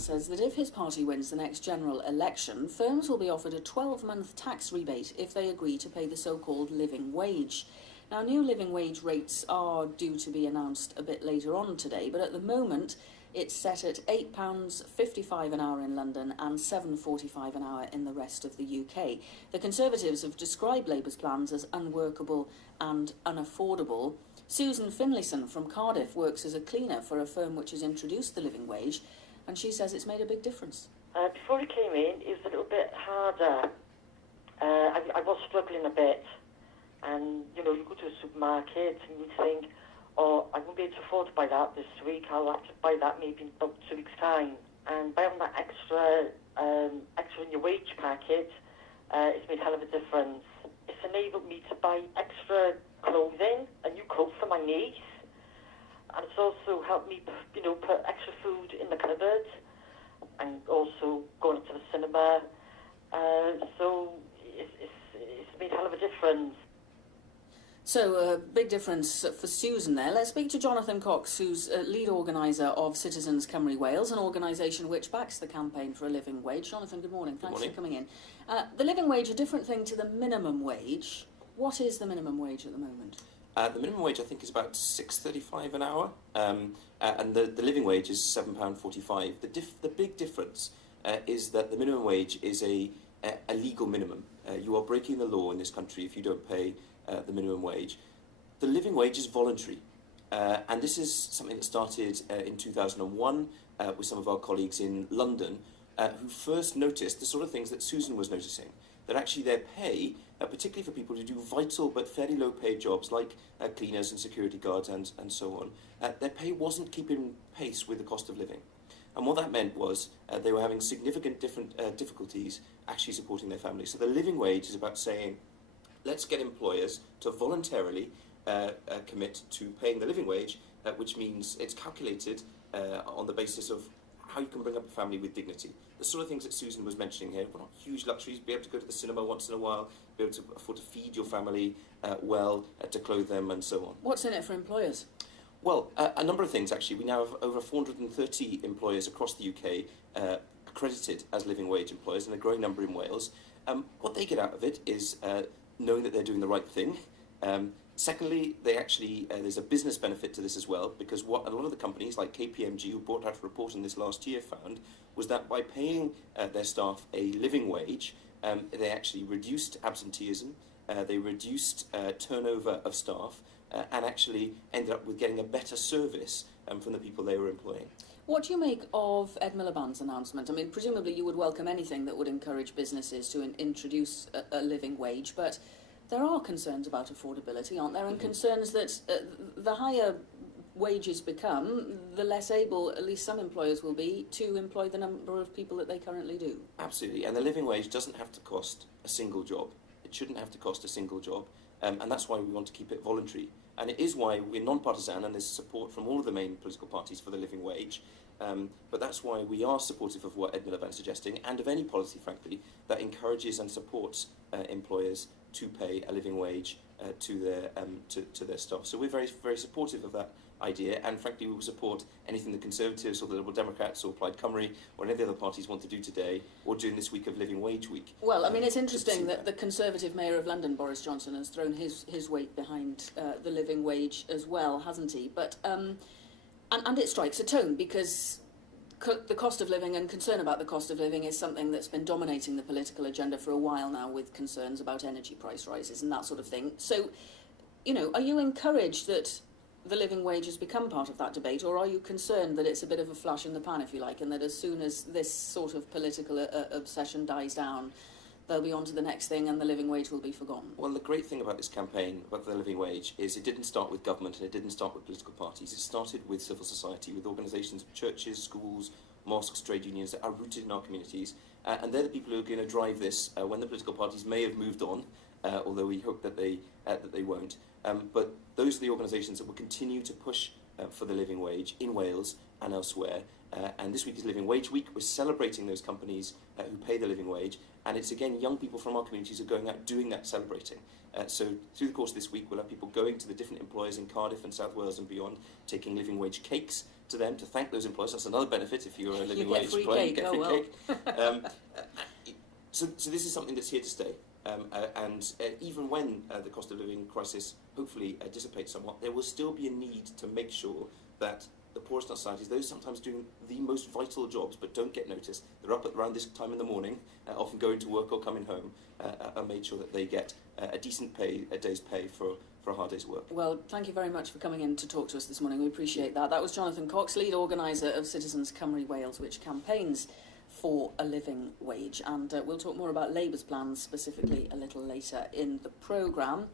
says that if his party wins the next general election, firms will be offered a 12-month tax rebate if they agree to pay the so-called living wage. Now, new living wage rates are due to be announced a bit later on today, but at the moment it's set at £8.55 an hour in London and £7.45 an hour in the rest of the UK. The Conservatives have described Labour's plans as unworkable and unaffordable. Susan Finlayson from Cardiff works as a cleaner for a firm which has introduced the living wage, and she says it's made a big difference. Before it came in, it was a little bit harder. I was struggling a bit. And, you know, you go to a supermarket and you think, oh, I won't be able to afford to buy that this week. I'll have to buy that maybe in about 2 weeks' time. And by having that extra in your wage packet, it's made a hell of a difference. It's enabled me to buy extra clothing, a new coat for my niece. And it's also helped me, you know, put extra food in the cupboard and also going to the cinema. So it's made a hell of a difference. So, a big difference for Susan there. Let's speak to Jonathan Cox, who's lead organiser of Citizens Cymru Wales, an organisation which backs the campaign for a living wage. Jonathan, good morning. Thanks for coming in. The living wage, a different thing to the minimum wage. What is the minimum wage at the moment? The minimum wage, I think, is about £6.35 an hour, and the living wage is £7.45. The big difference is that the minimum wage is a legal minimum. You are breaking the law in this country if you don't pay the minimum wage. The living wage is voluntary, and this is something that started in 2001 with some of our colleagues in London who first noticed the sort of things that Susan was noticing, that actually their pay, particularly for people who do vital but fairly low paid jobs like cleaners and security guards and so on, their pay wasn't keeping pace with the cost of living. And what that meant was they were having significant difficulties actually supporting their families. So the living wage is about saying, let's get employers to voluntarily commit to paying the living wage, which means it's calculated on the basis of how you can bring up a family with dignity. The sort of things that Susan was mentioning here, well, not huge luxuries, be able to go to the cinema once in a while, be able to afford to feed your family well, to clothe them and so on. What's in it for employers? Well, a number of things actually. We now have over 430 employers across the UK accredited as living wage employers, and a growing number in Wales. What they get out of it is knowing that they're doing the right thing. Secondly, they actually there's a business benefit to this as well, because what a lot of the companies like KPMG, who brought out a report in this last year, found was that by paying their staff a living wage, they actually reduced absenteeism, they reduced turnover of staff, and actually ended up with getting a better service from the people they were employing. What do you make of Ed Miliband's announcement? I mean, presumably you would welcome anything that would encourage businesses to introduce a living wage, but there are concerns about affordability, aren't there? And concerns that the higher wages become, the less able, at least some employers will be, to employ the number of people that they currently do. Absolutely, and the living wage doesn't have to cost a single job. It shouldn't have to cost a single job, and that's why we want to keep it voluntary. And it is why we're non-partisan, and there's support from all of the main political parties for the living wage. But that's why we are supportive of what Ed Miliband is suggesting, and of any policy, frankly, that encourages and supports employers to pay a living wage to their staff. So we're very, very supportive of that idea, and frankly we will support anything the Conservatives or the Liberal Democrats or Plaid Cymru or any of the other parties want to do today or during this week of Living Wage Week. Well, I mean, it's interesting that the Conservative Mayor of London, Boris Johnson, has thrown his weight behind the living wage as well, hasn't he? But and it strikes a tone, because the cost of living and concern about the cost of living is something that's been dominating the political agenda for a while now, with concerns about energy price rises and that sort of thing. So, you know, are you encouraged that the living wage has become part of that debate, or are you concerned that it's a bit of a flash in the pan, if you like, and that as soon as this sort of political obsession dies down, they'll be on to the next thing and the living wage will be forgotten? Well, the great thing about this campaign, about the living wage, is it didn't start with government and it didn't start with political parties. It started with civil society, with organisations, churches, schools, mosques, trade unions that are rooted in our communities. And they're the people who are going to drive this when the political parties may have moved on, although we hope that they won't. But those are the organisations that will continue to push for the living wage in Wales and elsewhere. And this week is Living Wage Week. We're celebrating those companies who pay the living wage. And it's, again, young people from our communities who are going out doing that, celebrating. So through the course of this week, we'll have people going to the different employers in Cardiff and South Wales and beyond, taking living wage cakes to them to thank those employers. That's another benefit if you're a living You get wage free employee. cake. You get Oh, free well. cake. So this is something that's here to stay. And even when the cost of living crisis hopefully dissipates somewhat, there will still be a need to make sure that the poorest in our societies, those sometimes doing the most vital jobs but don't get noticed, they're up at around this time in the morning, often going to work or coming home, are made sure that they get a decent pay, a day's pay for a hard day's work. Well, thank you very much for coming in to talk to us this morning. We appreciate that. That was Jonathan Cox, lead organiser of Citizens Cymru Wales, which campaigns for a living wage. And we'll talk more about Labour's plans specifically a little later in the programme.